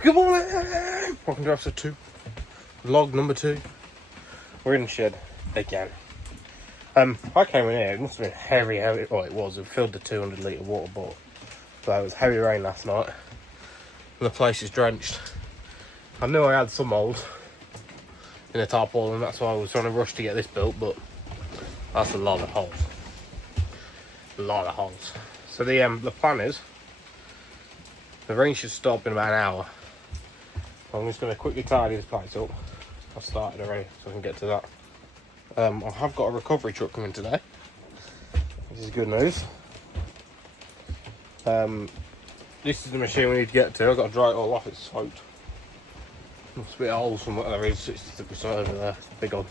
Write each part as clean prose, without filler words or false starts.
Good morning! Welcome to episode 2. Vlog number 2. We're in the shed again. I came in here, it must have been heavy. Well, it was. It filled the 200 litre water bottle. But it was heavy rain last night. And the place is drenched. I knew I had some mould in the tarpaulin, and that's why I was trying to rush to get this built, but that's a lot of holes. A lot of holes. So the plan is, the rain should stop in about an hour. I'm just going to quickly tidy this place up. I've started already, so I can get to that. I have got a recovery truck coming today, which is good news. This is the machine we need to get to. I've got to dry it all off, it's soaked. Must be a hole somewhere. There is, it's just over there, it's a big one.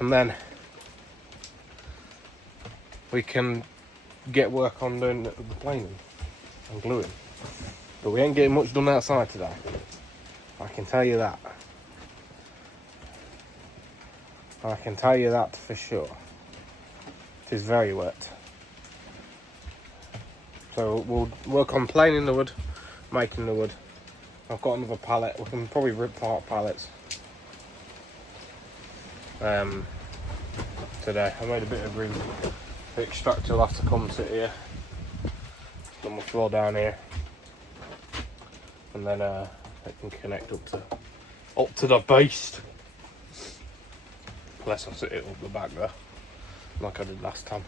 And then we can get work on doing the planing and gluing. But we ain't getting much done outside today. I can tell you that. I can tell you that for sure. It is very wet. So we'll work on planing the wood, making the wood. I've got another pallet. We can probably rip apart pallets. Today I made a bit of room. The extractor will have to come sit here. Then we'll floor down here, and then it can connect up to the base. Unless I sit it up the back there, like I did last time.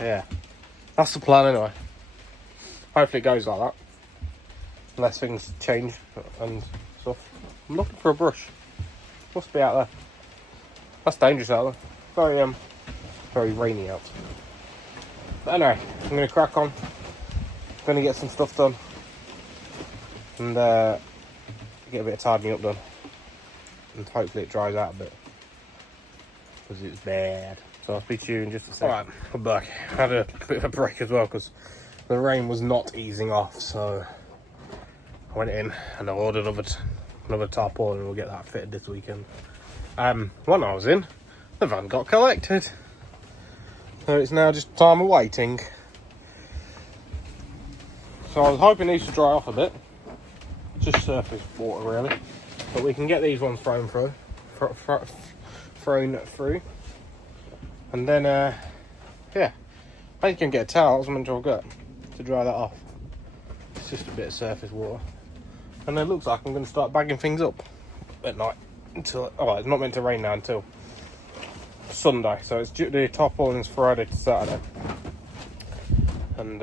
Yeah, that's the plan anyway. Hopefully it goes like that, unless things change and stuff. I'm looking for a brush. Must be out there. That's dangerous out there. Very rainy out. But anyway, I'm going to crack on. I'm going to get some stuff done. And get a bit of tidying up done. And hopefully it dries out a bit. Because it's bad. So I'll speak to you in just a second. Alright, I'm back. I had a bit of a break as well because the rain was not easing off. So I went in and I ordered another tarpaulin and we'll get that fitted this weekend. When I was in, the van got collected. So it's now just time of waiting. So I was hoping these to dry off a bit. Just surface water really. But we can get these ones thrown through. And then, yeah. I can get a towel or something to dry that off. It's just a bit of surface water. And it looks like I'm going to start bagging things up at night. It's not meant to rain now until Sunday, so it's the tarpaulin's Friday to Saturday. And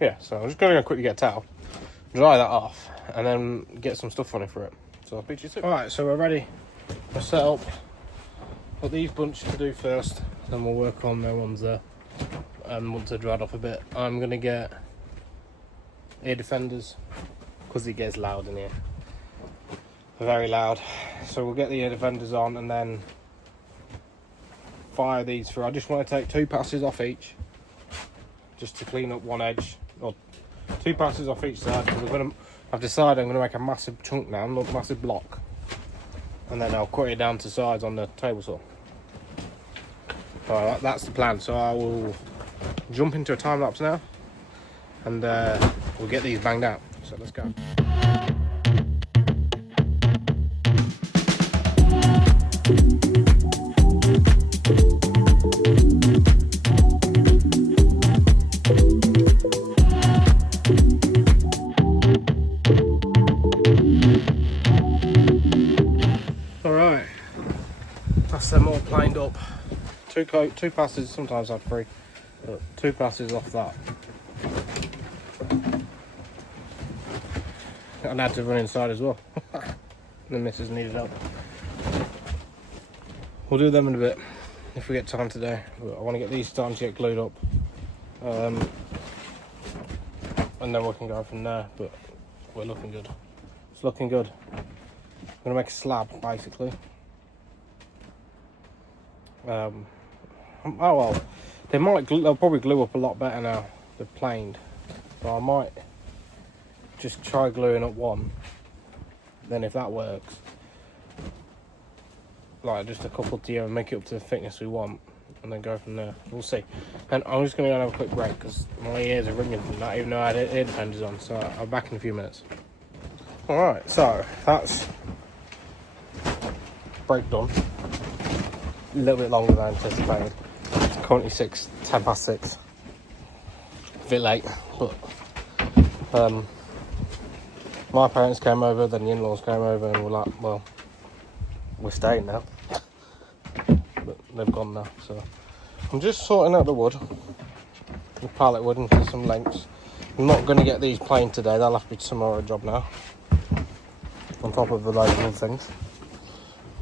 yeah, so I'm just going to quickly get a towel, dry that off, and then get some stuff on it for it. So I'll speak to you soon. Alright, so we're ready. We're set up. Got these bunches to do first, then we'll work on their ones there. And once they're dried off a bit, I'm going to get ear defenders, because it gets loud in here. Very loud. So we'll get the ear defenders on and then fire these through. I just want to take 2 passes off each, just to clean up one edge, or 2 passes off each side. Because I've decided I'm going to make a massive chunk now, not a massive block, and then I'll cut it down to size on the table saw. Alright, that's the plan. So I will jump into a time lapse now, and we'll get these banged out. So let's go. Alright, that's them all planed up. Two passes, sometimes I'd 3, but 2 passes off that. And I had to run inside as well. The missus needed help. We'll do them in a bit if we get time today. But I want to get these starting to get glued up, and then we can go from there. But we're looking good. It's looking good. I'm gonna make a slab basically. Oh well, they'll probably glue up a lot better now. They're planed, so I might just try gluing up one. Then if that works, like just a couple to and make it up to the thickness we want, and then go from there. We'll see. And I'm just going to go and have a quick break because my ears are ringing from that, even though I had ear defenders on. So I'll be back in a few minutes. Alright, so that's break done. A little bit longer than I anticipated. It's currently 10 past 6. A bit late, but my parents came over, then the in-laws came over, and we're like, well, we're staying now. But they've gone now, so I'm just sorting out the wood, the pallet wood into some lengths. I'm not going to get these planed today, that'll have to be tomorrow's job now, on top of the loads of other things.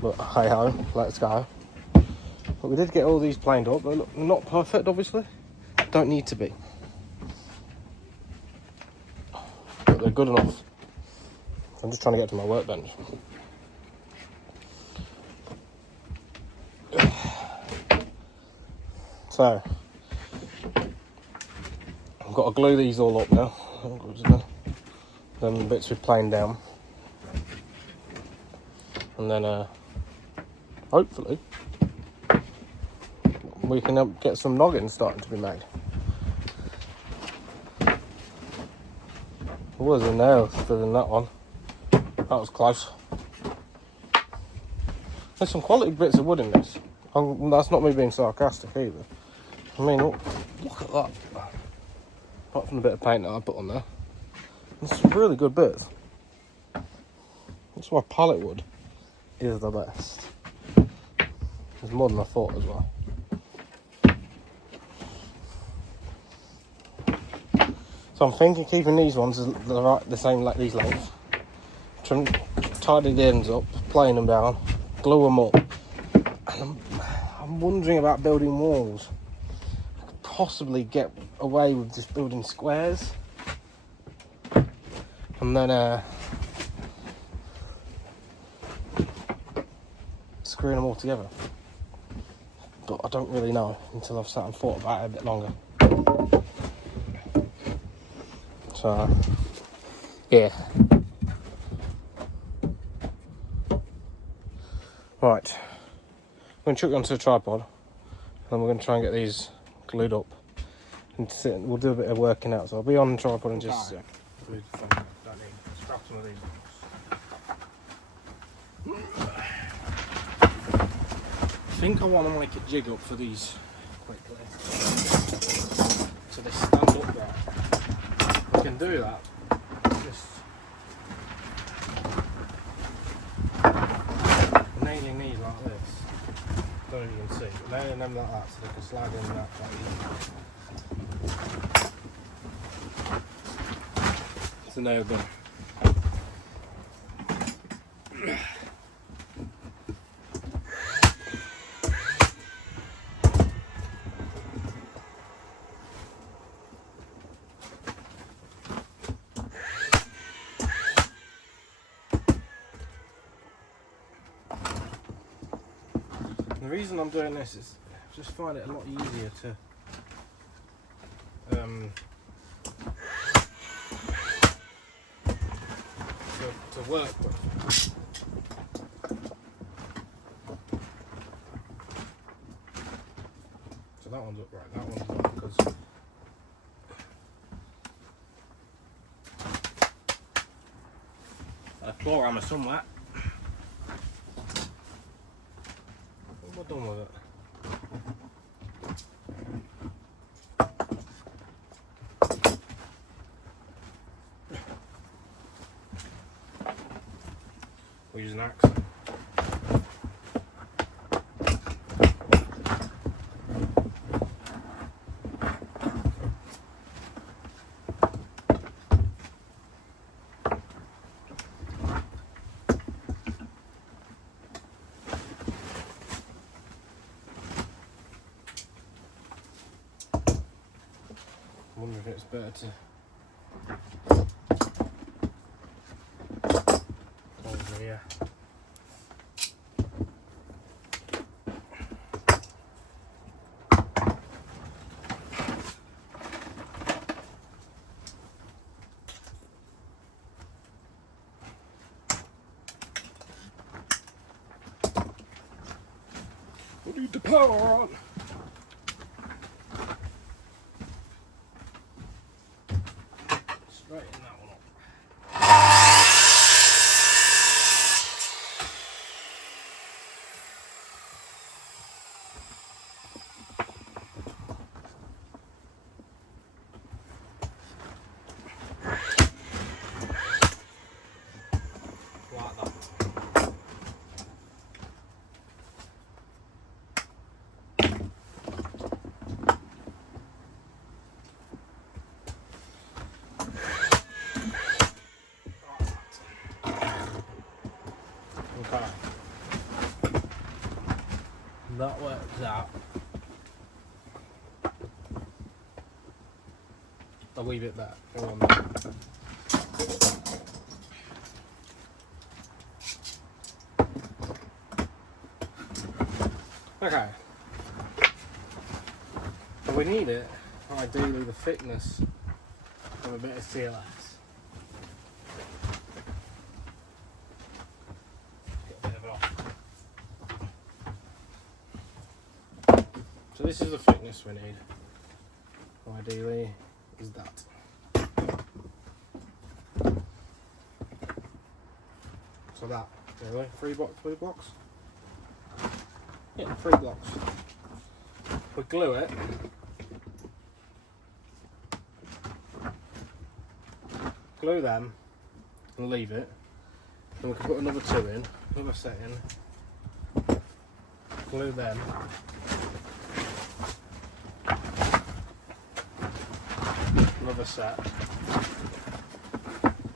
But hey ho, let's go. But we did get all these planed up. They're not perfect, obviously. Don't need to be. But they're good enough. I'm just trying to get to my workbench. So, I've got to glue these all up now. Then the bits we've planed down. And then, hopefully, we can get some noggins starting to be made. There was a nail still in that one. That was close. There's some quality bits of wood in this. That's not me being sarcastic either. I mean, look at that. Apart from the bit of paint that I put on there. There's some really good bits. That's why pallet wood is the best. There's more than I thought as well. So I'm thinking keeping these ones the same like these lengths. Tidy the ends up, plane them down, glue them up. And I'm wondering about building walls. I could possibly get away with just building squares. And then screwing them all together. But I don't really know until I've sat and thought about it a bit longer. So, yeah. Right. I'm going to chuck it onto a tripod. And then we're going to try and get these glued up. And we'll do a bit of working out. So I'll be on the tripod in just a sec. Scrap some of these. I think I want to make a jig up for these quickly. So they stand up there. I can do that. Just nailing these like this. Don't even see. Nailing them like that so they can slide in that quite easy. It's a nail gun. The reason I'm doing this is I just find it a lot easier to work with. So that one's up right, that one's not because a claw hammer somewhere. What am I done with it? We'll use an axe. I wonder if it's better to over here. We need the power on. Straighten that one up. Like that. Okay. That works out a wee bit better. Hang on a minute. Okay. So we need it, ideally, the thickness of a bit of CLS. Get a bit of it off. So this is the thickness we need. Ideally, is that. So that, really, 3 blocks? Yeah, 3 blocks. We glue it. Glue them and leave it. Then we can put another 2 in, another set in. Glue them. Another set.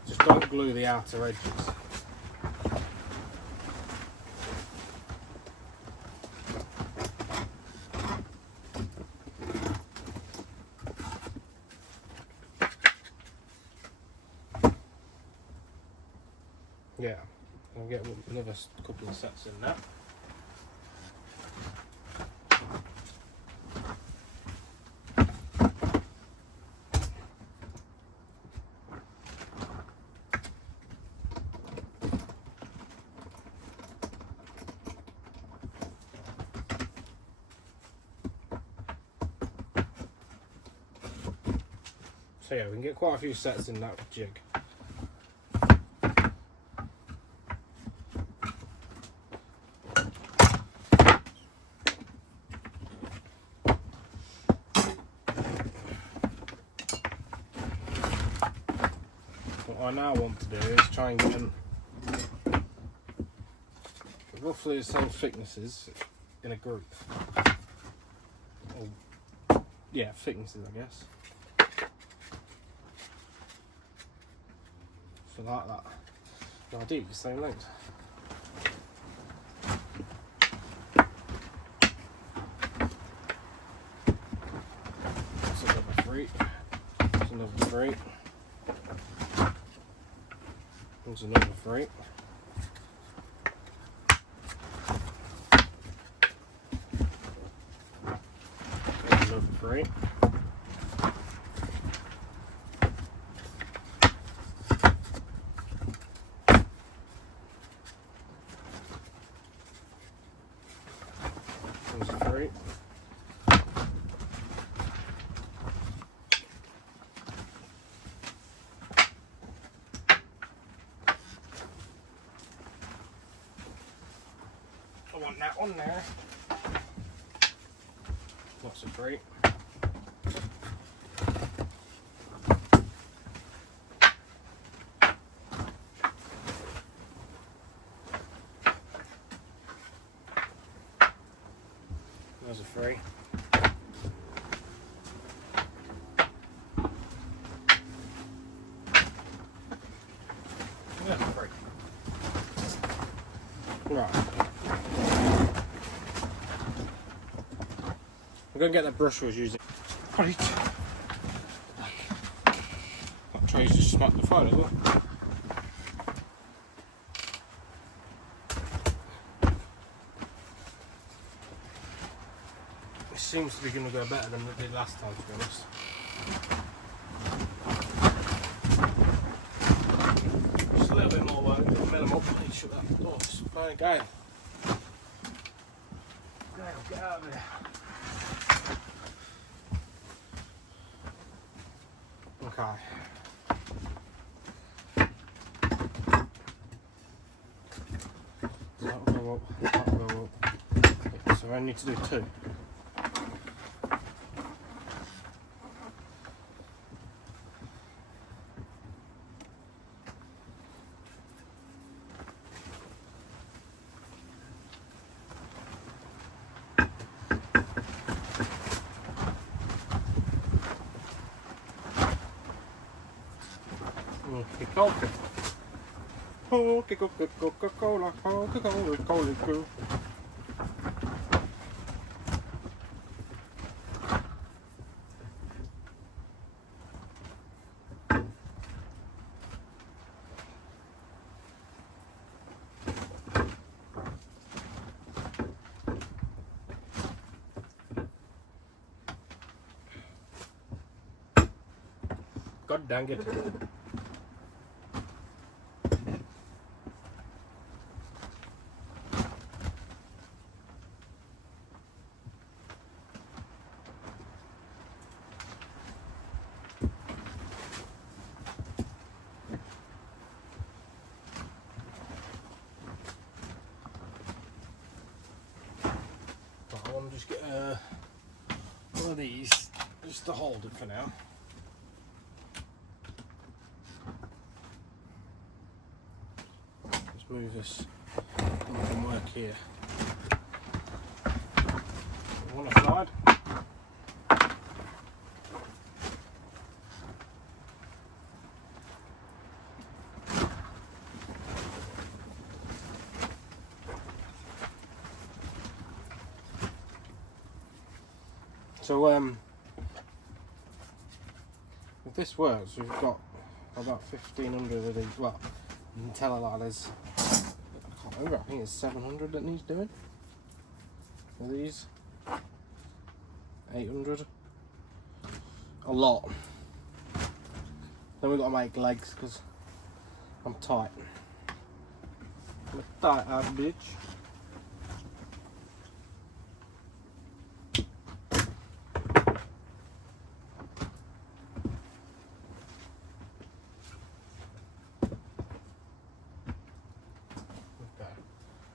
Just don't glue the outer edges. Yeah, I'll get another couple of sets in there. So yeah, we can get quite a few sets in that jig. What I now want to do is try and get them roughly the same thicknesses in a group. Or, yeah, thicknesses, I guess. So like that. No, ideally the same length. That's another 3. That's another 3. There's another 3. There's another 3. There's a 3. I want that one there. Lots of 3. There's a 3. There's a 3. Right. I'm going to get that brush we was using. Right. That tray's just smacked the phone as well. It seems to be going to go better than it did last time, to be honest. Just a little bit more work, fill them up. I need to shut that door. Just playing a game. Get out of there. Okay. That'll go up, that'll go up. So I need to do 2. Coca-Cola, Coca-Cola, Coca-Cola, Coca-Cola. God dang it. I want to just get one of these just to hold it for now. Let's move this and we can work here. One aside. So if this works, we've got about 1,500 of these. Well, you can tell a lot of this. I can't remember. I think it's 700 that needs doing. Of these, 800. A lot. Then we've got to make legs because I'm tight. I'm a tight ass bitch.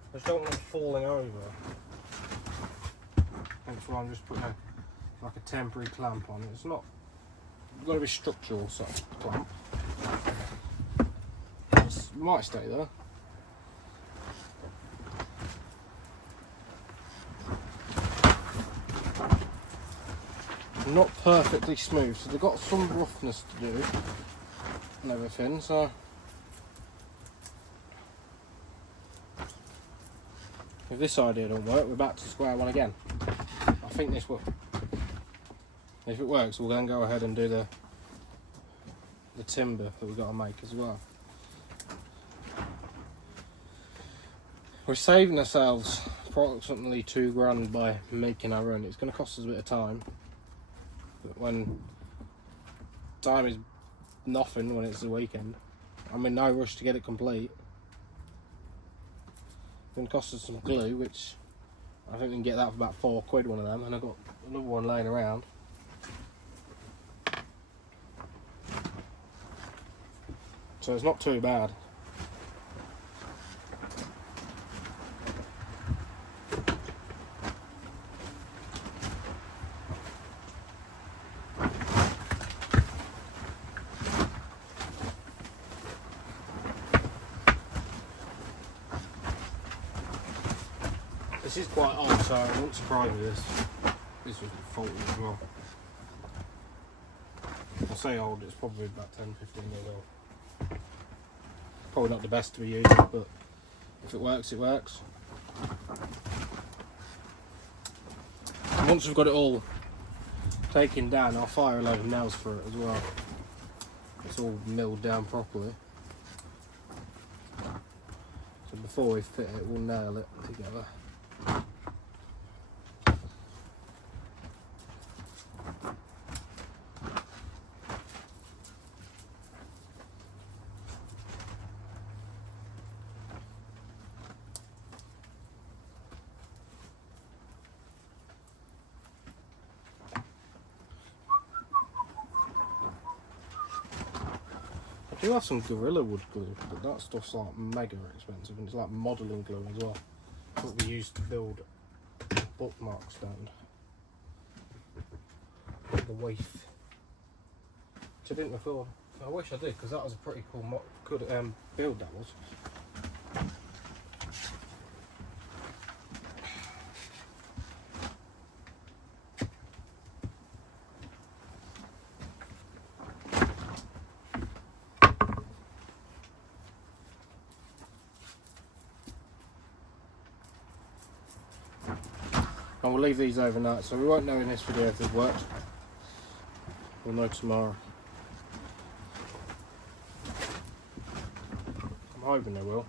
I just don't want it falling over. That's why I'm just putting like a temporary clamp on it. It's not got to be structural sort of clamp. It might stay there. Not perfectly smooth, so they've got some roughness to do and everything. So if this idea don't work, we're back to square one again. I think this will. If it works, we'll then go ahead and do the timber that we've got to make as well. We're saving ourselves approximately £2 by making our own. It's going to cost us a bit of time, but when time is nothing, when it's the weekend, I'm in no rush to get it complete. It's going to cost us some glue, which I think we can get that for about £4, one of them, and I've got another one laying around. So it's not too bad. This is quite old, so I won't surprise you this. This was faulty as well. I say old, it's probably about 10, 15 years old. Probably not the best to be using, but if it works, it works. Once we've got it all taken down, I'll fire a load of nails for it as well. It's all milled down properly. So before we fit it, we'll nail it together. I do have some Gorilla Wood glue, but that stuff's like mega expensive, and it's like modelling glue as well. What we used to build a bookmark stand. The waif. Which I didn't record. I wish I did, because that was a pretty cool build that was. And we'll leave these overnight, so we won't know in this video if they've worked. We'll know tomorrow. I'm hoping they will.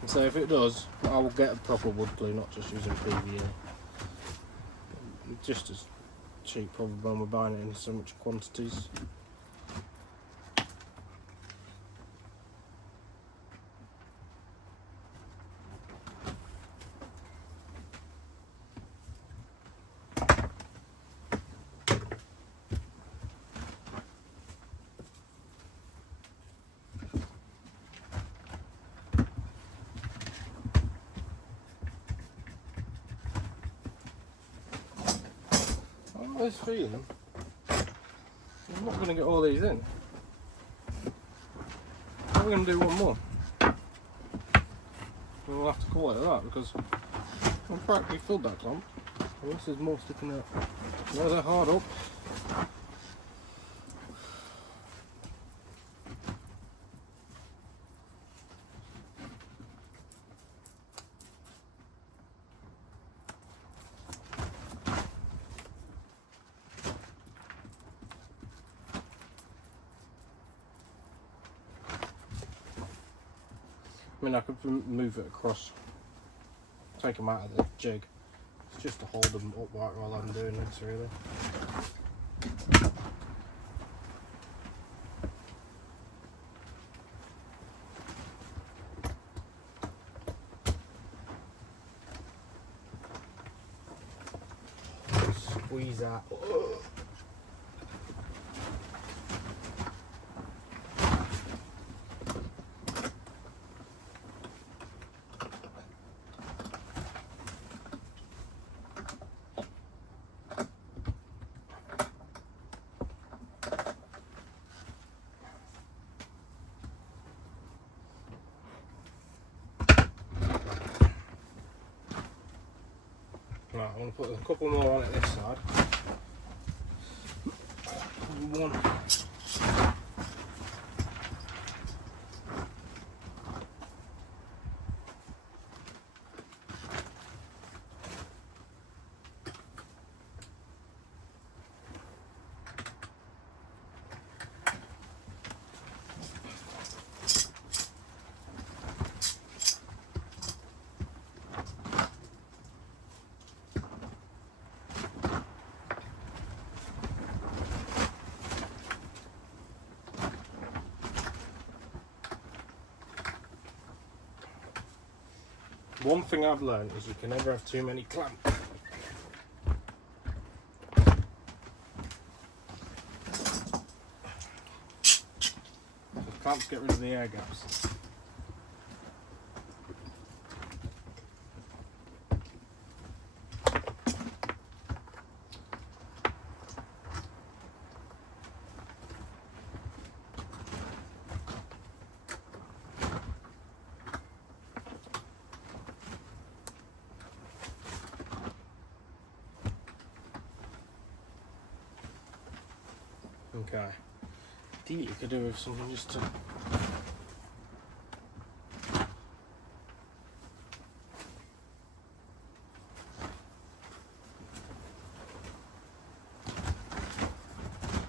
And so if it does, I will get a proper wood glue, not just using PVA. Just as cheap probably when we're buying it in so much quantities. I have this feeling I'm not going to get all these in. We're going to do one more. We'll have to call it that because I've practically filled that clump. Unless there's more sticking out. No, they're hard up. I mean, I could move it across, take them out of the jig. It's just to hold them upright while I'm doing this, really. Squeeze that. Right, I'm going to put a couple more on it this side. One. One thing I've learned is you can never have too many clamps. The clamps get rid of the air gaps. Okay. Ideally you could do with something just to I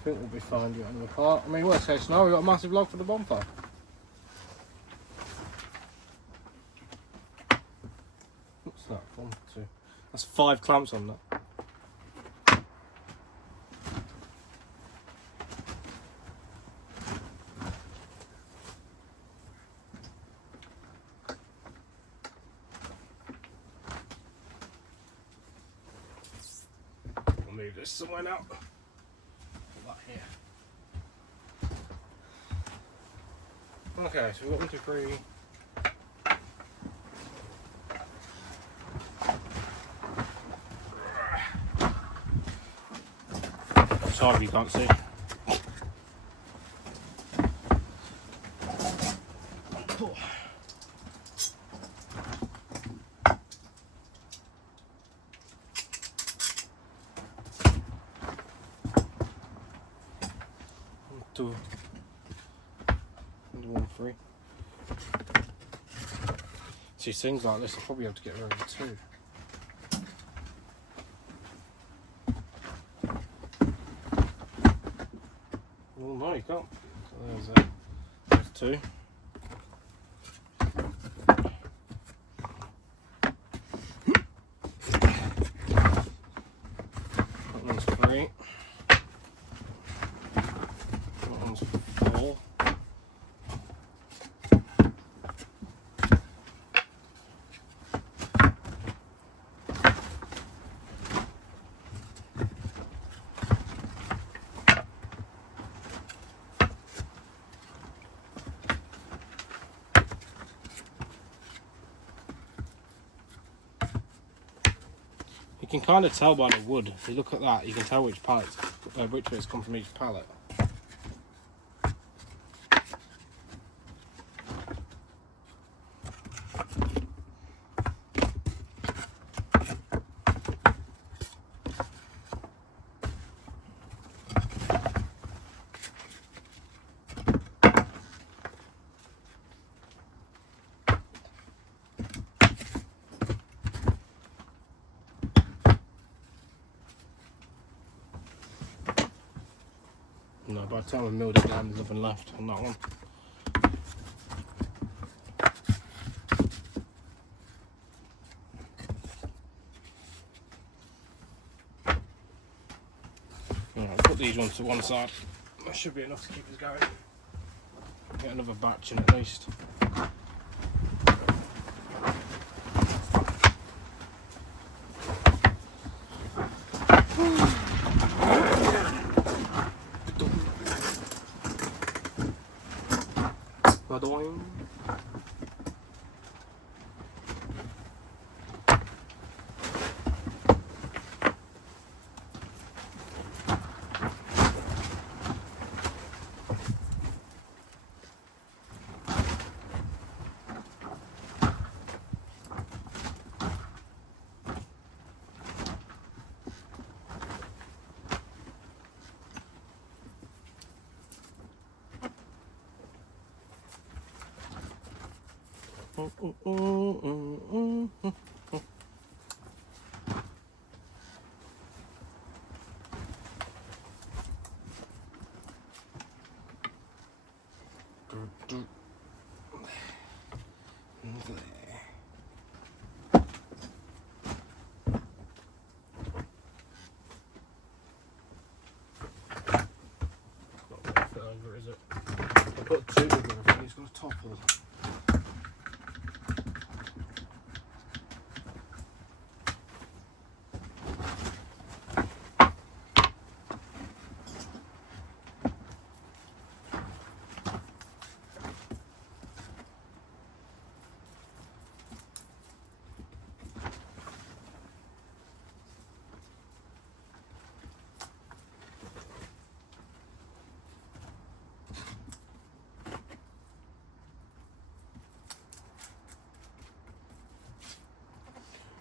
think we'll be fine doing another part. I mean, worst case scenario, we've got a massive log for the bonfire. What's that? 1, 2. That's 5 clamps on that. move this somewhere now. Put that here. Okay, so we've got 1, 2, 3. Sorry if you can't see. Two. 1, 3. See, things like this, I'll probably have to get rid of 2. Well, no, you can't. So there's 2. That one's 3. That one's 4. You can kind of tell by the wood. If you look at that, you can tell which bits come from each pallet. No, by the time I milled it down, there's nothing left on that one. Alright, put these ones to one side. That should be enough to keep us going. Get another batch in at least. Ba-doing. Over, is it? I've got 2 of them, I think he's got a topple.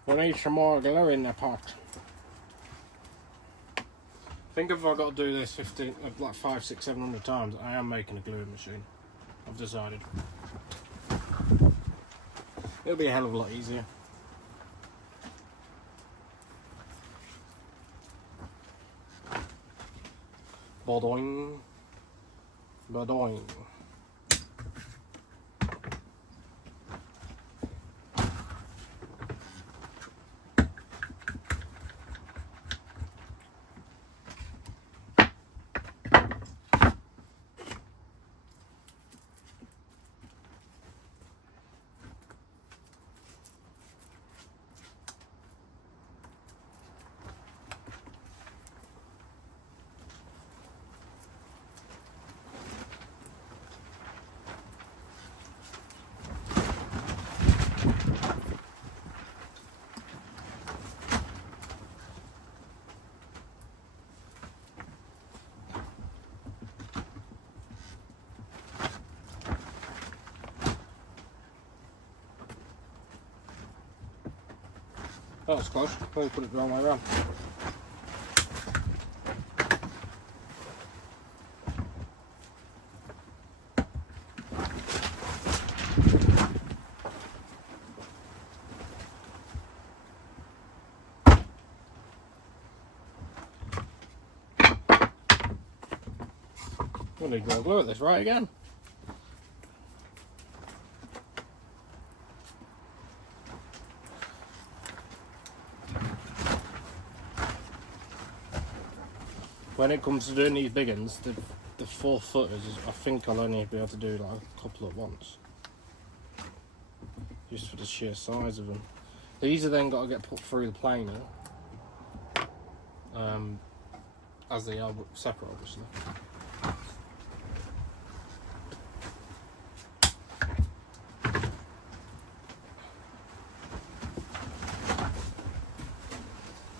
We need some more glue in the pot. I think if I've got to do this 15, like 5, 6, 700 times, I am making a gluing machine. I've decided. It'll be a hell of a lot easier. Ba-doing. Ba-doing. That was close. Let me put it the wrong way around. We'll need more glue at this, right, again? When it comes to doing these big ones, the 4 footers, I think I'll only be able to do like a couple at once. Just for the sheer size of them. These are then got to get put through the planer. As they are separate, obviously.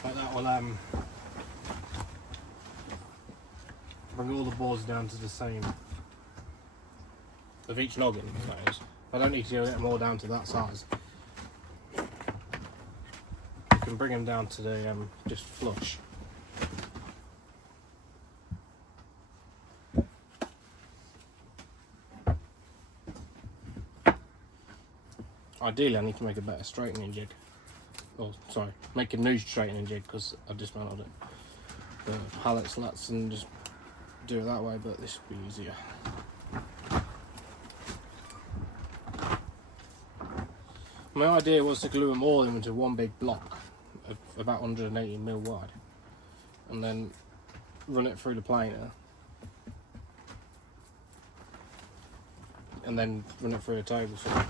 Like that will bring all the boards down to the same of each noggin, that is. I don't need to get them all down to that size. You can bring them down to the just flush. Ideally, I need to make a better straightening jig. Oh, sorry, make a new straightening jig because I've dismantled it. The pallet slats and just do it that way, but this will be easier. My idea was to glue them all into one big block of about 180mm wide and then run it through the planer and then run it through a table saw.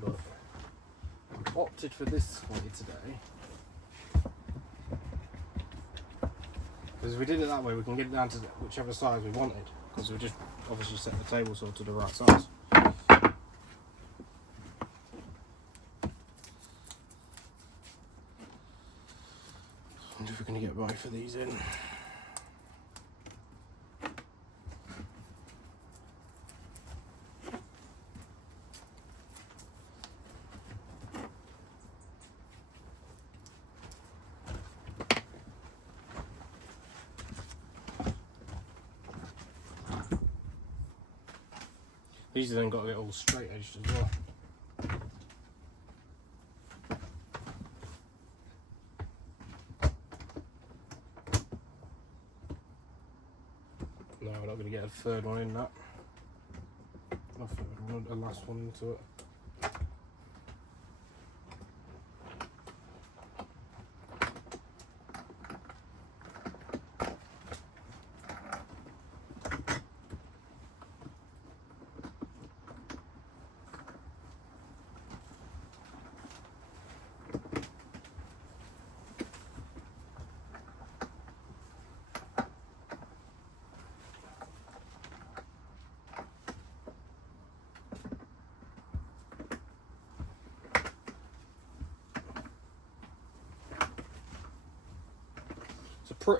But I opted for this way today because if we did it that way we can get it down to whichever size we wanted, because we just obviously set the table saw to the right size. I wonder if we're going to get both of these in. These have then got to get all straight edged as well. No, we're not going to get a third one in that. A third one, a last one into it.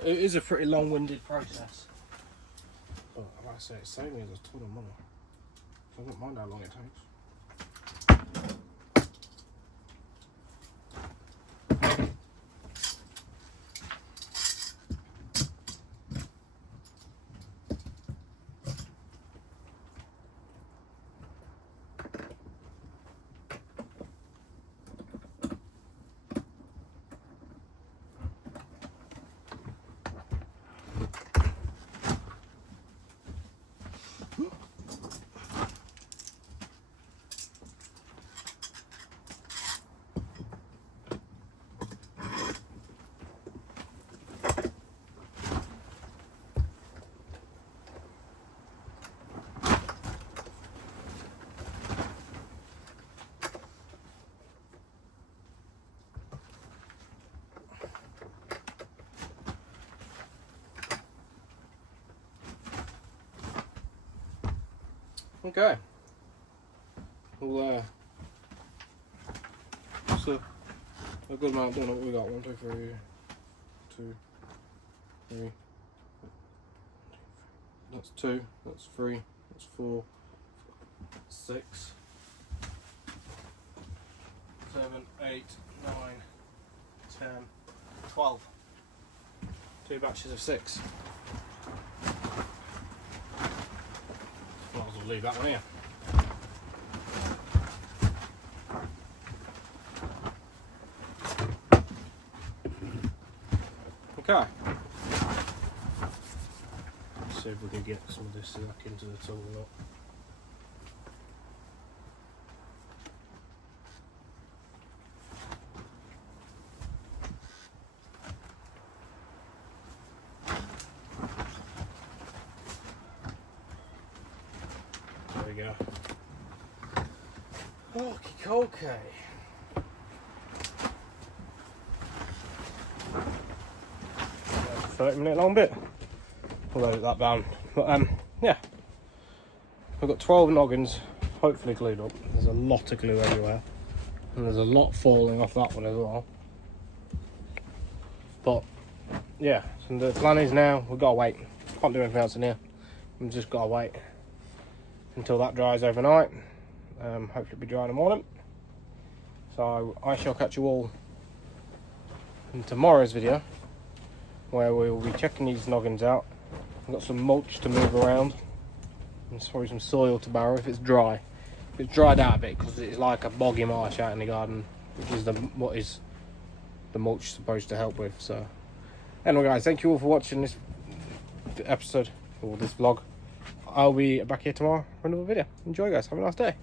It is a pretty long-winded process. But I might say it saved me as a ton of money. I don't mind how long it takes. Okay. Well, so a good amount done. What we got? 1, 2, 3, 2, 3. That's 2. That's 3. That's 4, 6, 7, 8, 9, 10, 12. 2 batches of 6. Might as well leave that one here. Okay. Let's see if we can get some of this back into the tool or not. There we go. Okay. 30-minute long bit. We'll load that down. But yeah. We've got 12 noggins, hopefully glued up. There's a lot of glue everywhere. And there's a lot falling off that one as well. But yeah, so the plan is now we've got to wait. Can't do anything else in here. We've just got to wait until that dries overnight. Hopefully it'll be dry in the morning. So I shall catch you all in tomorrow's video, where we will be checking these noggins out. I've got some mulch to move around and probably some soil to barrow if it's dry. If it's dried out a bit, because it's like a boggy marsh out in the garden, which is what is the mulch supposed to help with. So anyway guys, thank you all for watching this episode or this vlog. I'll be back here tomorrow for another video. Enjoy guys, have a nice day.